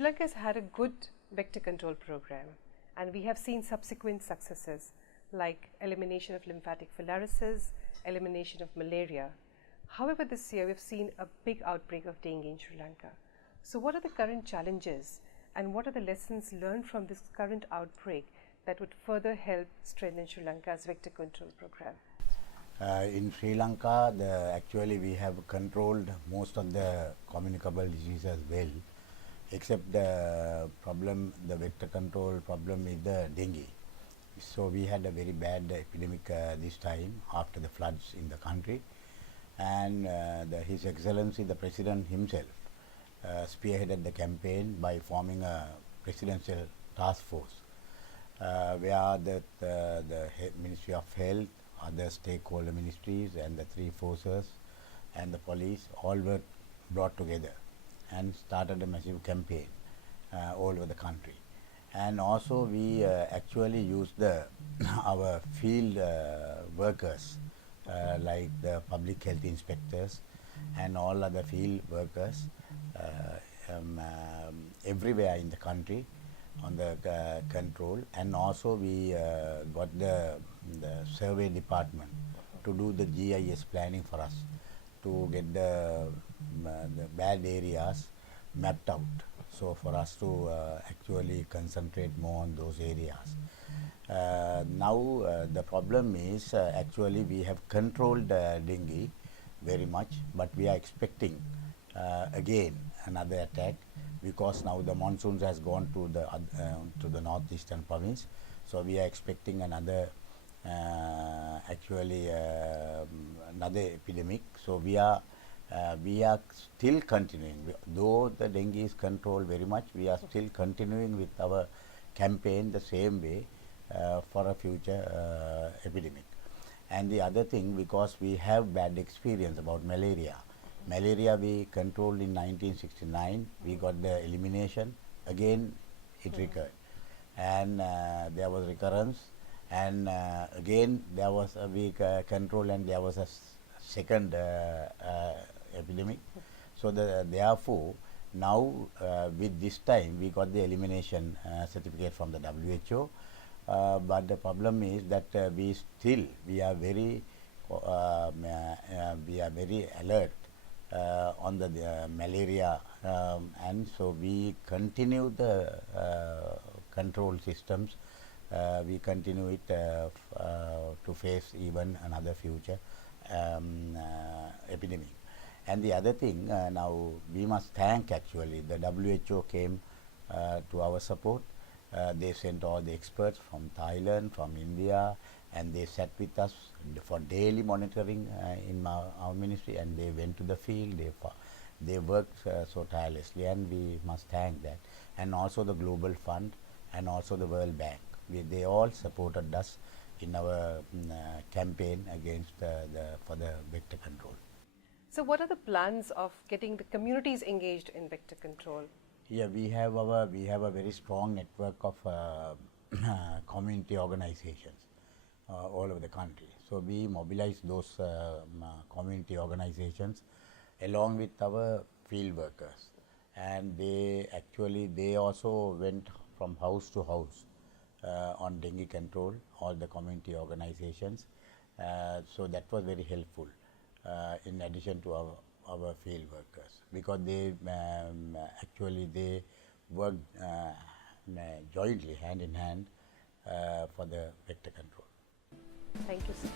Sri Lanka has had a good vector control program, and we have seen subsequent successes like elimination of lymphatic filariasis, elimination of malaria. However, this year we have seen a big outbreak of dengue in Sri Lanka. So what are the current challenges and what are the lessons learned from this current outbreak that would further help strengthen Sri Lanka's vector control program? In Sri Lanka, actually we have controlled most of the communicable diseases well, except the vector control problem is the dengue. So we had a very bad epidemic this time after the floods in the country, and His Excellency the President himself spearheaded the campaign by forming a presidential task force where the Ministry of Health, other stakeholder ministries and the three forces and the police all were brought together and started a massive campaign all over the country. And also we actually used our field workers like the public health inspectors and all other field workers everywhere in the country on the control, and also we got the survey department to do the GIS planning for us to get the bad areas mapped out, so for us to actually concentrate more on those areas. Now the problem is actually we have controlled dengue very much, but we are expecting again another attack, because now the monsoons has gone to the northeastern province, so we are expecting another another epidemic. So we are still continuing, though the dengue is controlled very much, we are still continuing with our campaign the same way for a future epidemic. And the other thing, because we have bad experience about malaria. Malaria we controlled in 1969, we got the elimination, again it recurred, and there was recurrence, and again there was a weak control, and there was a second epidemic. So therefore now with this time we got the elimination certificate from the WHO, but the problem is that we are very alert on the malaria, and so we continue the control systems. We continue it to face even another future epidemic. And the other thing, now we must thank actually the WHO came to our support. They sent all the experts from Thailand, from India, and they sat with us for daily monitoring in our ministry, and they went to the field, they worked so tirelessly, and we must thank that. And also the Global Fund and also the World Bank, they all supported us in our campaign against for the vector control. So what are the plans of getting the communities engaged in vector control? Yeah, we have a very strong network of community organizations all over the country. So we mobilize those community organizations along with our field workers, and they also went from house to house on dengue control, all the community organizations. So that was very helpful in addition to our field workers, because they they worked jointly, hand in hand, for the vector control. Thank you, sir.